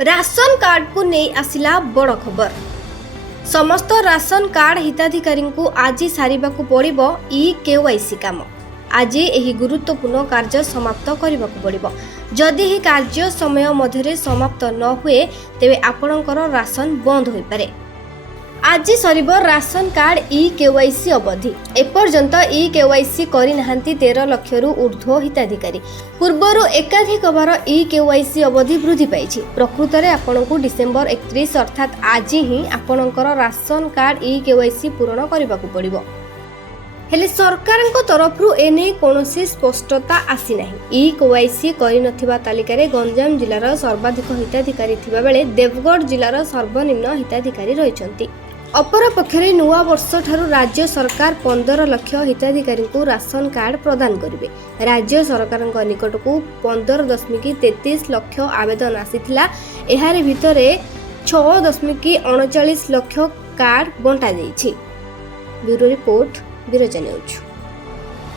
Ration card को नहीं आसिला बड़ खबर। समस्त राशन कार्ड हिताधिकारी को आज सारिबा को पड़िबो ई-केवाईसी काम। आज यही गुरुत्वपूर्ण कार्य समाप्त करने को पड़िबो। जदि ही कार्य समय मध्य समाप्त न हुए तेबे आपणकर राशन बंद हो पारे। आज सरिब राशन कार्ड ई-केवाईसी अवधि। एपर्यंत ई-केवाईसी करिनाहांती 13 लाख रु ऊर्ध्व हिताधिकारी। पूर्वर एकाधिक बार ई-केवाईसी अवधि वृद्धि पाई। प्रकृत में आपको डिसेम्बर 31 अर्थात आज ही आपणकर राशन कार्ड ई-केवाईसी पूरण करने को पड़िबो। हेले सरकार तरफ एने कौन स्पष्टता आसी नहीं। ई-केवाईसी करिनथिबा तालिकारे गंजाम जिलार सर्वाधिक हिताधिकारी थिबा बेले देवगढ़ जिलार सर्वनिम्न हिताधिकारी रहिसंती। अपर पक्षरे नुआ वर्ष ठारू राज्य सरकार 15 लाख हिताधिकारी को राशन कार्ड प्रदान करेंगे। राज्य सरकार निकट को 15.33 लाख आवेदन आसीथिला। एहारे भितरे 6.39 लाख कार्ड बंटा जाइछि। Bureau report, Viraja news.